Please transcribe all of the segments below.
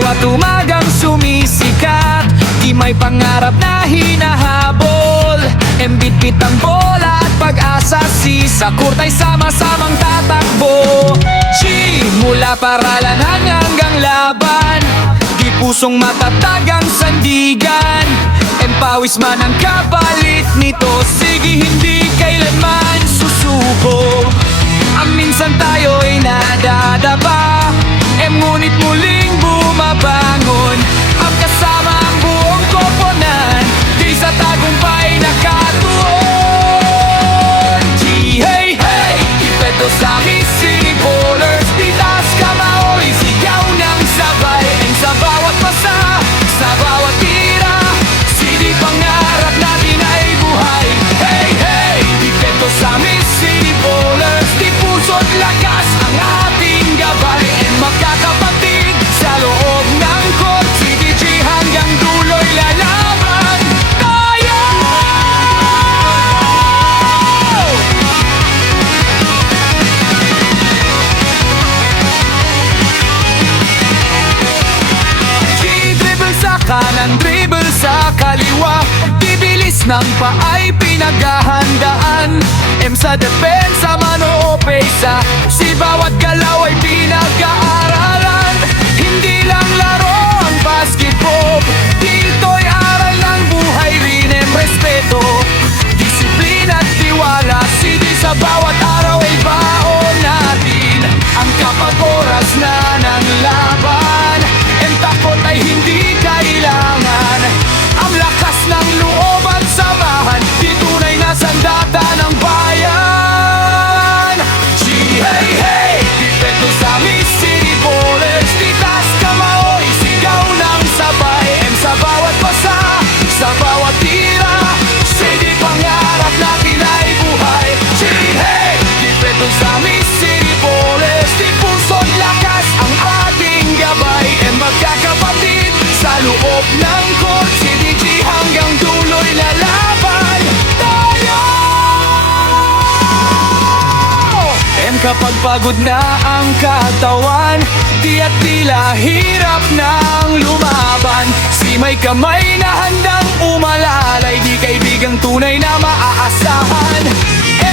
bawat umagang sumisikat, di may pangarap na hinahabol. Embit-bit ang bola at pag-asa, sa kurtay sama-samang tatakbo. G, mula paralan hanggang laban, di pusong matatag ang sandigan. Empawis man ang kapalit nito, sige hindi kailanman susuko. Ang minsan tayo'y nadadapa, ngunit muling bumabangon. Ang kasama ang buong koponan, di sa tagumpay nakatuon. Hey, hey, ipeto sa amin City Ballers, di taas kamao, isigaw ng sabay. And sa bawat pasa, sa bawat tira, City pangarap natin ay buhay. Hey, hey, ipeto sa amin City Ballers, di puso't lakas ang ating gabay. And magkakapatid sa loob ng court, CDG hanggang dulo'y lalaban tayo! G-dribble sa kanan, dribble sa kaliwa, bibilis ng paay pinaghahandaan. M sa depensa, mano o pesa, si bawat galaw ay pinag-aaralan. Hindi lang laro ang basketball, dito'y aral ng buhay rin ang respeto. Disiplina at tiwala, sidi sa bawat araw ay baon natin. Ang kapag oras na ng laban, ang takot ay hindi kailangan. Ang lakas ng loob at samahan, di tunay na sandata ng bayan. Hey, hey, dito sa amin City Ballers, di taas kamao, isigaw ng sabay. And sa bawat pasa, sa bawat tira, City pangarap natin ay buhay. Hey, dito sa amin City Ballers, di puso't lakas ang ating gabay. And magkakapatid sa loob ng court, CDG hanggang dulo'y lalaban tayo! Kapag pagod na ang katawan, di at tila hirap nang lumaban. Si may kamay na handang umalalay, di kaibigang tunay na maaasahan.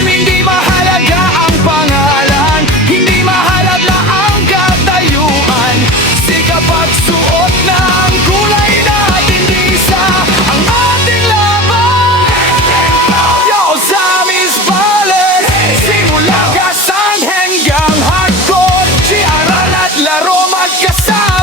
Hindi mahalaga ang pangalan, hindi mahalaga ang katayuan. Si kapag suot na ang kulay natin, di isa ang ating laban. Yo, Sammy's Ballers, simula gasan hanggang hardcore, si aral at laro magkasama.